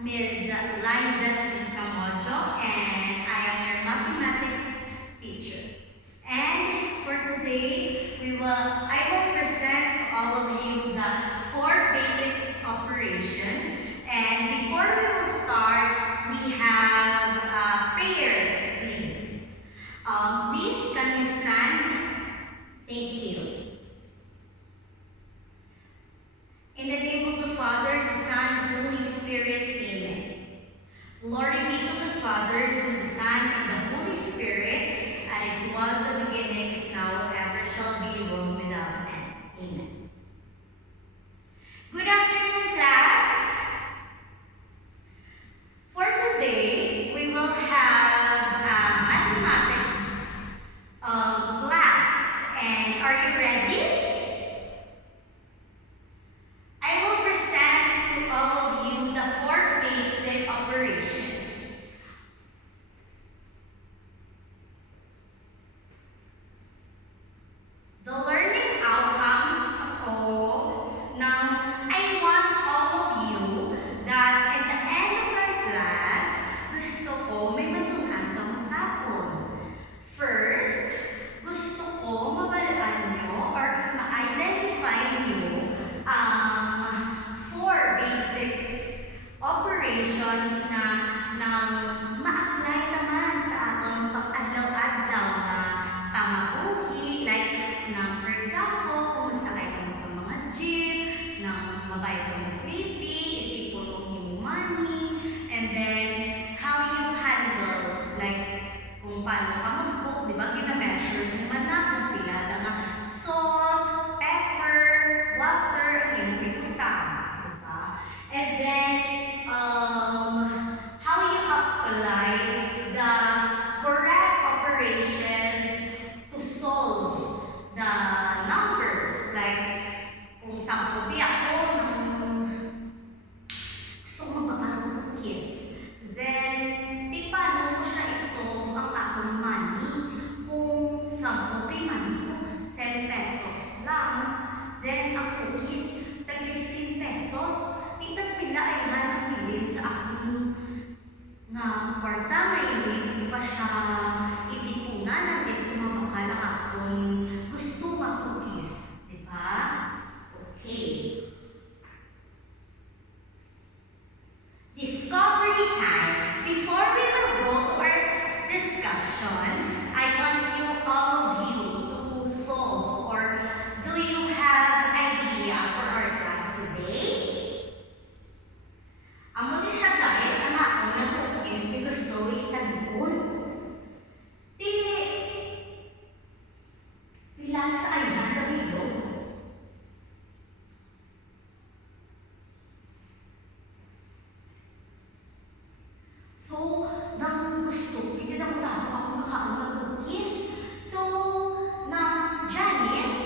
Ms. Liza Isamojo, and I am your mathematics teacher. And for today, I will present to all of you the 4 basics operation. And before we will start, we have a prayer, please. Please, can you stand? Thank you. In the name of the Father, the Son, and the Holy Spirit, amen. Glory be to the Father, to the Son, and the Holy Spirit, as it was in the beginning, is now, ever shall be, world without end. Amen. Good afternoon, class. For today, we will have a mathematics class. And are you ready? I will present to all of you the 4 basic operations. The learning outcomes I want all of you that at the end of our class, gusto ko may matunan ka masapon. First, gusto ko mabalaan nyo or ma-identify nyo 4 basic operations na ma-apply naman sa atong pang-adlaw-adlaw na pamabuhi. Like, for example, kung masakay ka mo sa mga jeep, mabayad ka mo pretty, isipon mo yung money, and then, how you handle, like, kung paano ka mag-book, di ba, gina-measure mo man na kung pilada nga salt, pepper, water, and piputang, di ba? And then, how you apply the correct operations to solve the numbers. Like, kung 10 ako gusto ko magbabalang cookies. Then, paano ko siya isolve ang akong money? Kung 10 money ko, 10 pesos lang. Then, ang cookies, tag 15 pesos. Pila ay hanang bilin sa aking nga kwarta ngayon, hindi pa siya itipunan at is kumabaka lang akong gusto nga cookies. Diba? Okay. Discovery time. Before we will go to our discussion, I want all of you to solve, or do you have idea for our class today? Amo din siya guys, ang akong ng cookies ni gusto itagpon. Bilang sa ayah kamilo. So, nang gusto, hindi na tapo ako makaon ng cookies. So, Janice,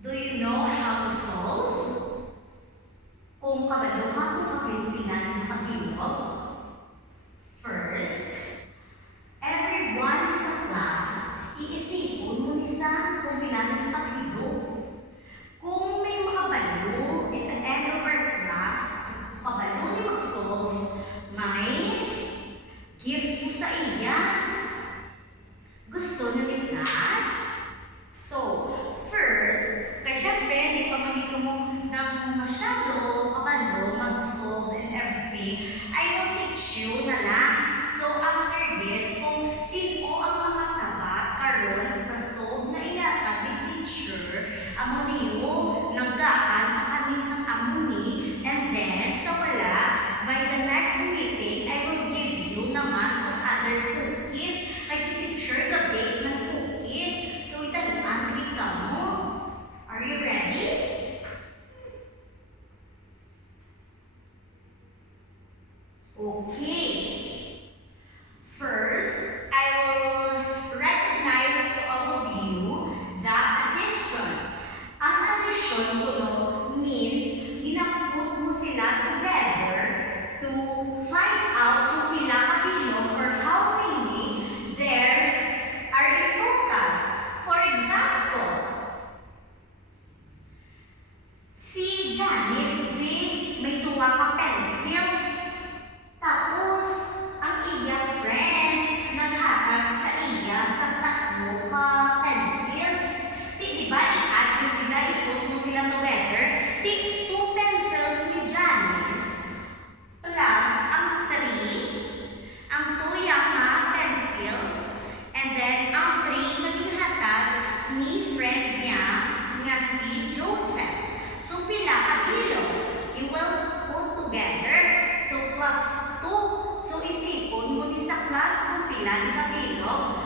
do you know how to solve? Kung kabalo ka kung kapilipinan sa kabilog, first, everyone sa class, iisipon mo isa kung pinanan sa kabilog. Kung may makabalo at the end of our class, kabalo ni mag-solve, may sila together. Di 2 pencils ni Janice plus ang 2 Yamaha pencils, and then ang 3 naging hatag ni friend niya nga si Joseph. So, pila ka bilog? You will put together. So, plus 2. So, isipon mo ni sa class kung pila ni kabilog.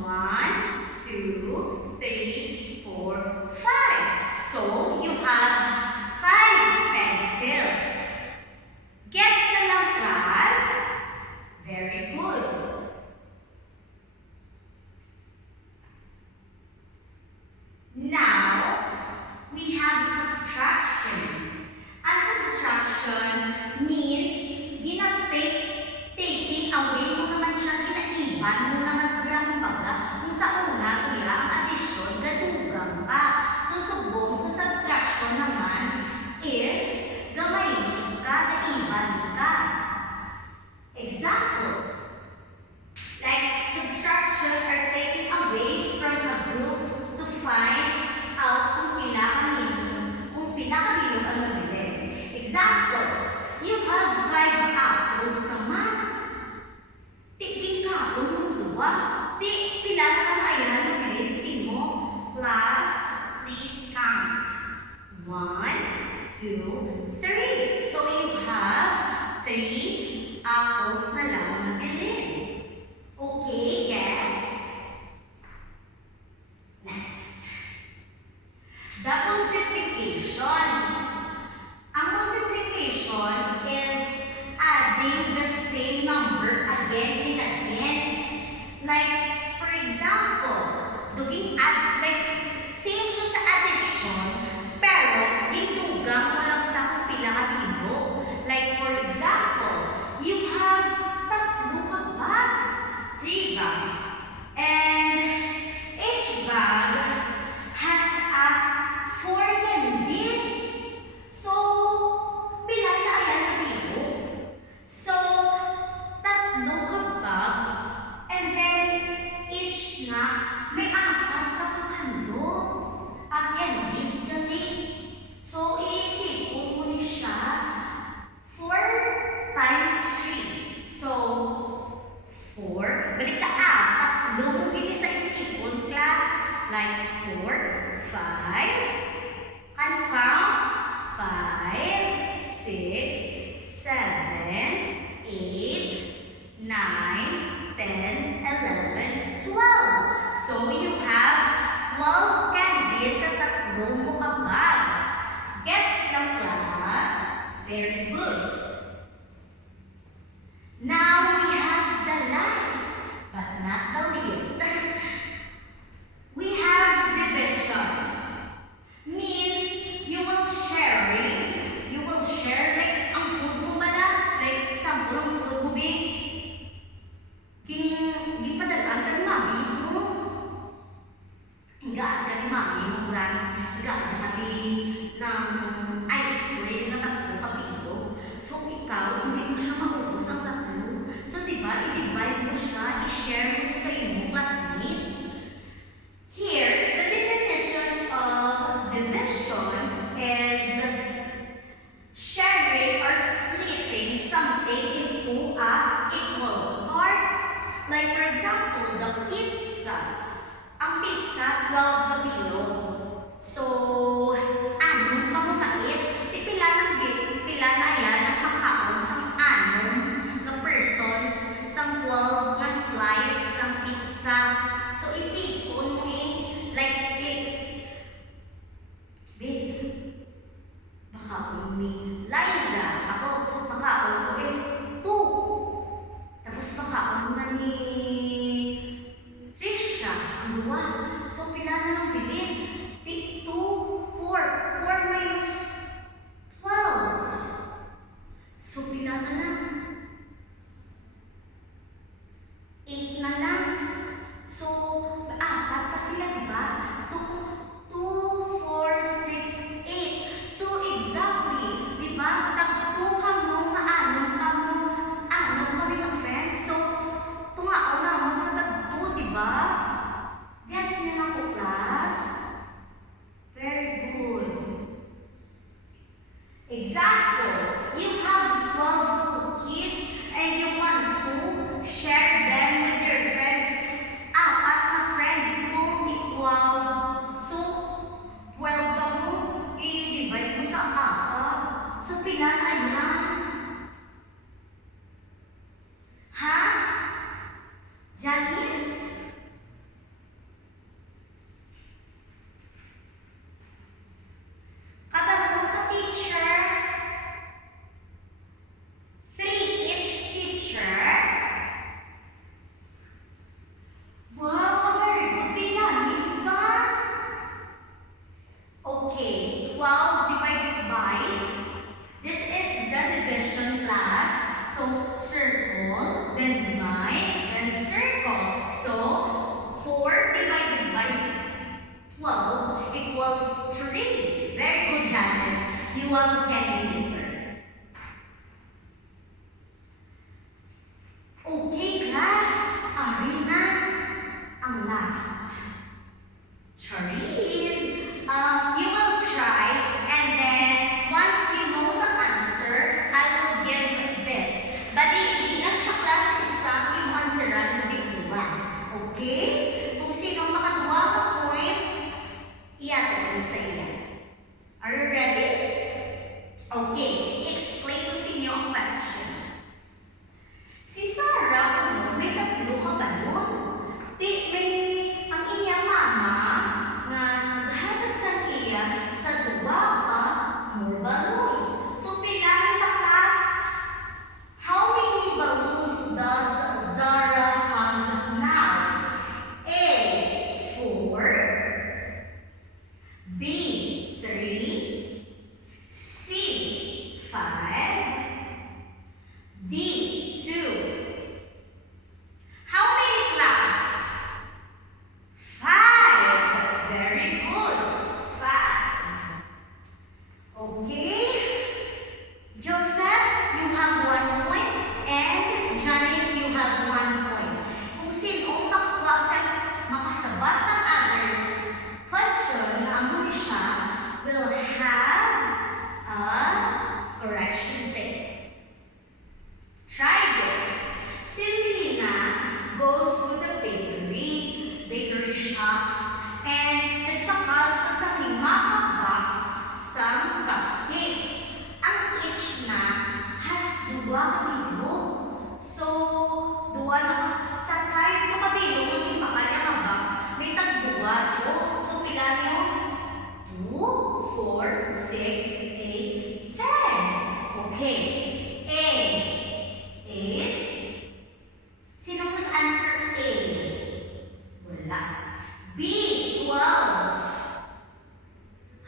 1, 2, 3, 4, 5. So, you have 5 pencils. Gets na lang class? Very good. Now, we have subtraction. A subtraction means taking away mo naman siya, kinaiban mo naman sa grang baga. Kung sa una, tuya, ang addition, gadugang ka. So, subong sa subtraction naman is gamayos ka, naiban ka. Example, like subtraction are taking away from a group to find out kung pila kabilog ang nabili. Example, you have 5 apples naman. Tiging ka kung dua. Di pila na lang ayan nabili simo. Plus, please count. 1, 2, 3. So you have 3 apples na lang nabili. Okay, gets? Next. The multiplication. Ang multiplication is adding the same number again and again. Like, for example, same siya sa addition, pero ditugang mo lang sa kung pila ka bilog. Like, for example, you have 3 ka bags, 3 bags, and each bag has a 4 candies. So, pila siya ayan na bilog. So, 3 ka bag, and then each na may 4 ka candies. Candies gali. So, iisipin mo ni siya 4 times 3. So, 4. Balik ka 3 mo gini sa isipon class. Like 4, 5. Can you count? 5, 6, 7, 8, 9, 10, 11, 12. So, you have 12 candies sa 3 mo ka bag. Gets the class? Very good. Now, we have the last, but not the least. We have division. Means, you will share like, ang food mo bala, like, sample ang food mo, gipadalaan ka ni mami mo. Higaan ka ni mami mo, class. Higaan ka kami ng ice cream na 3 kapilo. So, ikaw, hindi mo siya maubos ang 3. So, diba, i-divide mo siya, i-share mo sa iyong classmates. Here, the definition of division is sharing or splitting something into equal parts. Like, for example, the pizza. Ang pizza, 12 na bilog. So, anong kamukait? Pila na yan ang pagkaon sa anong na persons sa 12 na slice ng pizza. So, isipon mo like 6. Babe, bakaon ni Liza. Ako, bakaon ko is 2. Tapos bakaon man ni Trisha, ang 2. So, pila na lang bilin. 2, 4. 4 minus 12. So, pila na lang. 8 na lang. So, 4 pa sila, diba? So, 2, 4, 6, 8. So, exactly, diba? 2 ka mo, anong kami na friends. So, tungao na mo sa 2, diba? Gets niyo na po, class? dual cantilever. Okay, class. Ari na ang last. Charis. You will try, and then once you know the answer, I will give this. But di lang siya class isa yung answeran di dua. Okay? Kung sino makaduwa ka points, iyato ko sa iya. Are you ready? Okay. I-explain ko sa inyo ang question. Si Sarah, may tatlo ka balon. May ang iya mama na naghatag sa iya sa duwa ka more balloons. So, pilari sa class. How many balloons does Zara have now? A, 4. B, 3. C, 5. D, 2. How many class? 5. Very good. 5. Okay. Joseph, you have 1 point. And Janice, you have 1 point. Kung sino takwa sa makasabat sa other question na ang muli siya will have a correction tape. Try this. Si Lina goes to the bakery shop, and nagpakas sa 5 ka-box sa cupcakes. Ang each na has 2 kabilog. So, 2 na sa 5 ka kabilog, ang 5 ka box, may tag-2. So, pila niyo? 2, 4, 6, 8, 10. Okay. A. 8. Sinong nag-answer A? Wala. B. 12.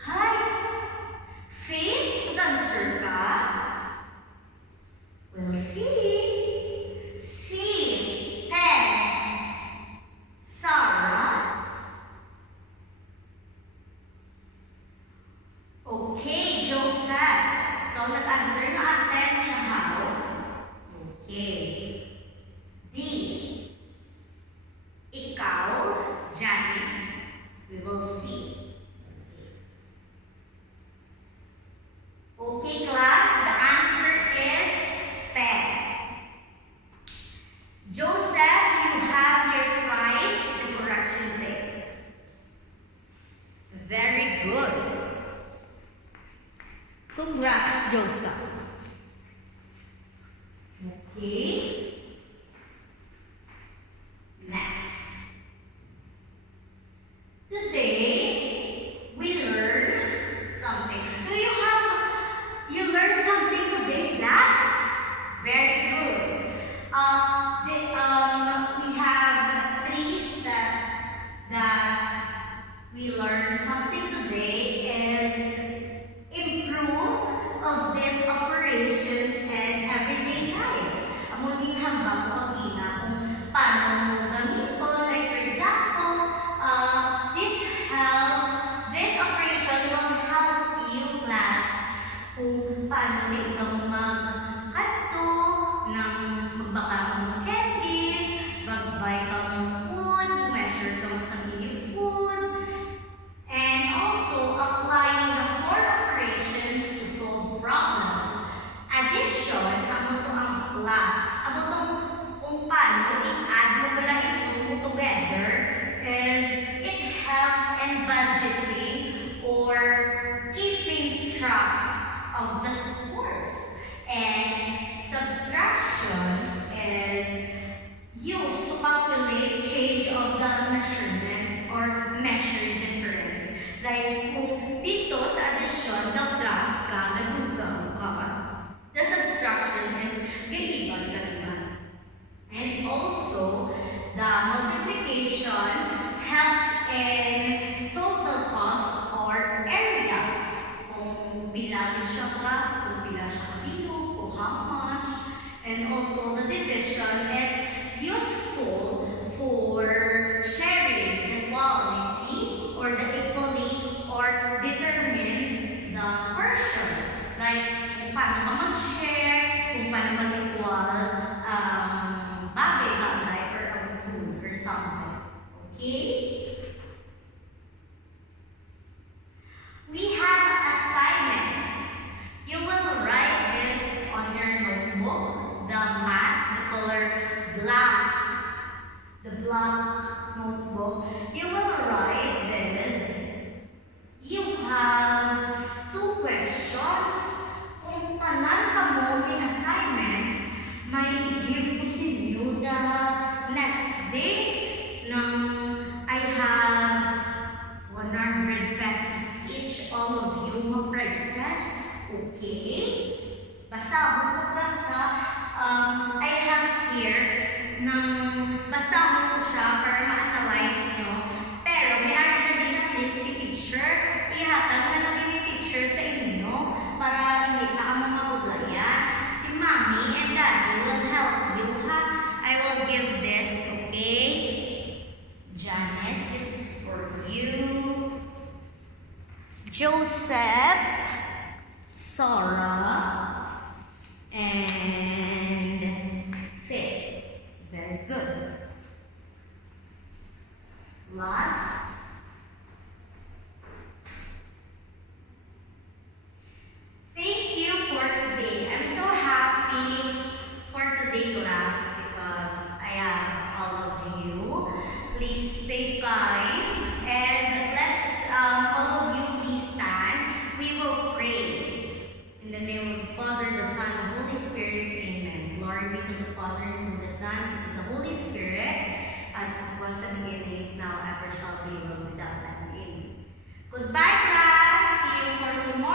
Hi. Faith, nag-answer ka? We'll see. C. 10. Sarah. Okay, Joseph. Ikaw nag-answer na at 10 siya how? Okay. D. Ikaw, Janice. We will see. Okay, class. The answer is 10. Joseph, you have your prize, the correction tape. Very good. Congrats, Joseph. Okay. Next. Today, we learn something. You learned something today, class? Very good. We have 3 steps that we learned something today is improve of these operations and everyday life. Ang muling hambang pag-ina kung paano mo gamito. Like for example, this operation will help you class kung paano din ikaw mag-kato ng magbaka ng candies, mag-buy ka ng food, measure ka mo sa mini food, and also applying the 4 operations to solve problems. Addition, ang class, kung paano i-add mo pala ito together is it helps in budgeting or keeping track of the scores. And subtractions is used to calculate change of the measurement or measure difference. Like kung dito sa addition, the plus ka, nadugang ka. The subtraction is giniban ka naman. And also, the multiplication helps in total cost or area. Kung bilangin siya class, kung bila siya kabilog, kung how much. And also, the division is useful for sharing the quality or the equally or Basahon ko plus ha, I have here ng basahon ko siya para ma-analyze nyo. Pero may arte na din natin si teacher. Ihatag na natin yung teacher sa inyo para hindi pa ka mamabudlaya. Si mommy and daddy will help you ha. I will give this, okay? Janice, this is for you. Joseph, Sarah, and Faith. Very good. Last. Thank you for today. I'm so happy for today class because I have all of you. Please stay kind and let's all of you please stand. We will pray. In the name of the Father, the Son, and the Holy Spirit, amen. Glory be to the Father, and to the Son, and to the Holy Spirit, as it was in the beginning, is now, ever shall be, world without end. Amen. Goodbye, class. See you for tomorrow.